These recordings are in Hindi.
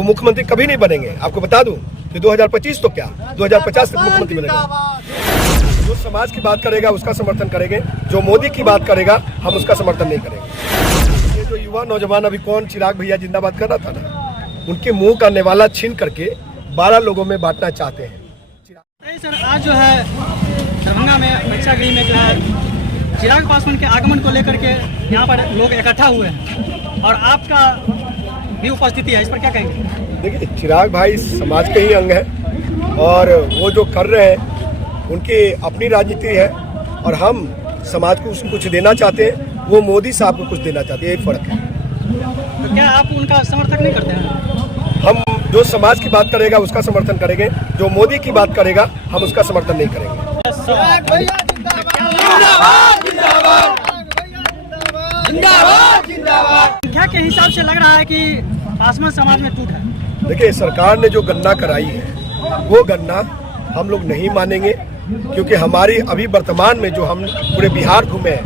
और मुख्यमंत्री कभी नहीं बनेंगे। आपको बता दूं कि 2025 तो क्या 2050 तक मुख्यमंत्री बनेगा। जो समाज की बात करेगा उसका समर्थन करेंगे, जो मोदी की बात करेगा हम उसका समर्थन नहीं करेंगे। ये जो युवा नौजवान अभी कौन चिराग भैया जिंदाबाद कर रहा था ना, उनके मुंह का नेवाला छीन करके 12 लोगों में बांटना चाहते हैं। सर, आज जो है दरभंगा में प्रेक्षागृह में जो है चिराग पासवान के आगमन को लेकर के यहाँ पर लोग इकट्ठा हुए हैं और आपका भी उपस्थिति है, इस पर क्या कहेंगे? देखिए, चिराग भाई समाज के ही अंग है और वो जो कर रहे हैं उनकी अपनी राजनीति है और हम समाज को कुछ देना चाहते हैं, वो मोदी साहब को कुछ देना चाहते हैं, यही फर्क है। तो क्या आप उनका समर्थन नहीं करते हैं? हम जो समाज की बात करेगा उसका समर्थन करेंगे, जो मोदी की बात करेगा हम उसका समर्थन नहीं करेंगे। संख्या के हिसाब से लग रहा है कि पासवान समाज में टूट है। देखिए, सरकार ने जो गणना कराई है वो गणना हम लोग नहीं मानेंगे, क्योंकि हमारी अभी वर्तमान में जो हम पूरे बिहार घूमे हैं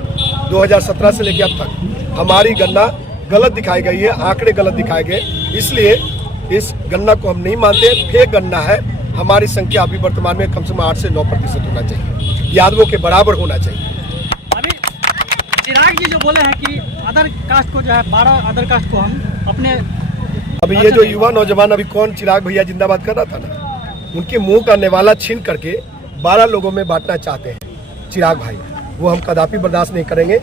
2017 से लेकर अब तक, हमारी गणना गलत दिखाई गई है, आंकड़े गलत दिखाए गए, इसलिए इस गणना को हम नहीं मानते। फेक गणना है। हमारी संख्या अभी वर्तमान में कम से कम 8 से 9% होना चाहिए, यादवों के बराबर होना चाहिए। अभी चिराग जी जो बोले हैं कि अदर कास्ट को जो है 12 अदर कास्ट को हम अपने, अभी ये जो युवा नौजवान अभी कौन चिराग भैया जिंदाबाद कर रहा था ना, उनके मुंह का नेवाला छीन करके 12 लोगों में बांटना चाहते हैं चिराग भाई। वो हम कदापि बर्दाश्त नहीं करेंगे,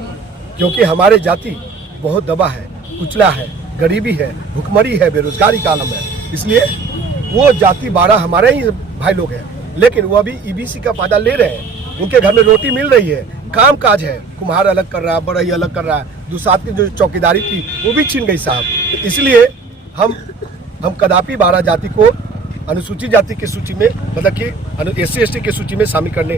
क्योंकि हमारे जाति बहुत दबा है, कुचला है, गरीबी है, भुखमरी है, बेरोजगारी का आलम है। इसलिए वो जाति 12 हमारे ही भाई लोग हैं, लेकिन वो अभी ईबीसी का फायदा ले रहे हैं। उनके घर में रोटी मिल रही है, काम काज है, कुम्हार अलग कर रहा है, बढ़ई अलग कर रहा है, दूसरी की जो चौकीदारी थी वो भी छीन गई साहब। तो इसलिए हम कदापि 12 जाति को अनुसूचित जाति की सूची में, मतलब कि SC/ST की सूची में शामिल करने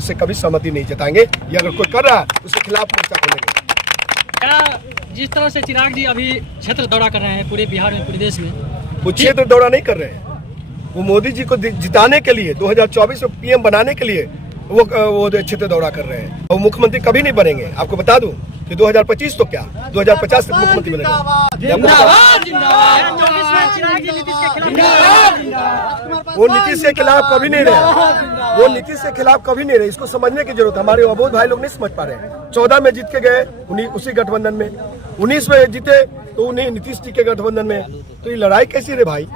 से कभी सहमति नहीं जताएंगे। ये अगर कोई कर रहा है उसके खिलाफ मोर्चा खोलेंगे। क्या जिस तरह से चिराग जी अभी क्षेत्र दौरा कर रहे हैं पूरे बिहार में, पूरे देश में, वो क्षेत्र दौरा नहीं कर रहे हैं, वो मोदी जी को जिताने के लिए 2024 में PM बनाने के लिए वो क्षेत्र दौरा कर रहे हैं। और मुख्यमंत्री कभी नहीं बनेंगे। आपको बता दूं कि 2025 तो क्या 2050 तक मुख्यमंत्री बनेंगे। वो नीतीश के खिलाफ कभी नहीं रहे, वो नीतीश के खिलाफ कभी नहीं रहे। इसको समझने की जरूरत है। हमारे अबोध भाई लोग नहीं समझ पा रहे हैं। 14 में जीत के गए उसी गठबंधन में, 19 में जीते तो उन्हें नीतीश जी के गठबंधन में। तो ये लड़ाई कैसी रे भाई?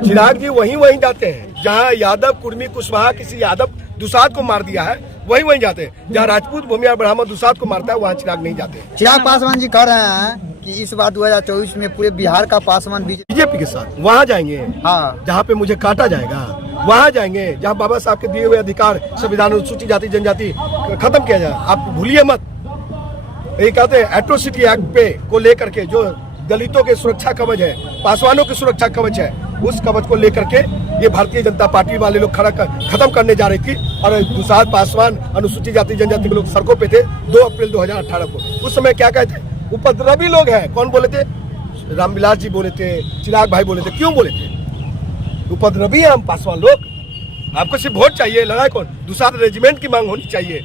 चिराग जी वहीं जाते हैं जहां यादव, कुर्मी, कुशवाहा किसी यादव दुसाद को मार दिया है, वहीं जाते हैं। जहां राजपूत, भूमियार, ब्राह्मण दुसाद को मारता है, वहां चिराग नहीं जाते। चिराग पासवान जी कह रहे हैं कि इस बार 2024 में पूरे बिहार का पासवान बीजेपी के साथ वहाँ जाएंगे। हाँ, जहाँ पे मुझे काटा जाएगा वहाँ जाएंगे, जहाँ बाबा साहब के दिए हुए अधिकार संविधान अनुसूचित जाति जनजाति खत्म किया जाए। आप भूलिए मत, ये कहते हैं एट्रोसिटी एक्ट पे को लेकर के जो दलितों के सुरक्षा कवच है, पासवानों की सुरक्षा कवच है, उस कवच को लेकर के ये भारतीय जनता पार्टी वाले लोग खत्म करने जा रही थी। और दुसाद, पासवान, अनुसूचित जाति जनजाति के लोग सड़कों पे थे 2 अप्रैल 2018 को। उस समय क्या कहते, उपद्रवी लोग हैं। कौन बोले थे? रामविलास जी बोले थे, चिराग भाई बोले थे। क्यों बोले थे? उपद्रवी हैं हम पासवान लोग। आपको सिर्फ वोट चाहिए, लड़ाई कौन? दुसाद रेजिमेंट की मांग होनी चाहिए।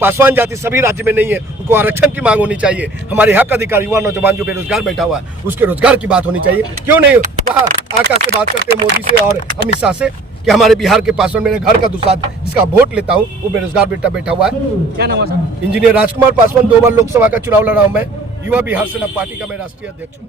पासवान जाति सभी राज्य में नहीं है, उनको आरक्षण की मांग होनी चाहिए। हमारे हक अधिकार, युवा नौजवान जो बेरोजगार बैठा हुआ है उसके रोजगार की बात होनी चाहिए। क्यों नहीं वहाँ आकाश से बात करते हैं मोदी से और अमित शाह से कि हमारे बिहार के पासवान, मेरे घर का दुसाद जिसका वोट लेता हूँ वो बेरोजगार बेटा बैठा हुआ है। क्या नाम है? इंजीनियर राजकुमार पासवान। 2 बार लोकसभा का चुनाव लड़ा हूँ मैं। युवा बिहार सेना पार्टी का मैं राष्ट्रीय अध्यक्ष हूँ।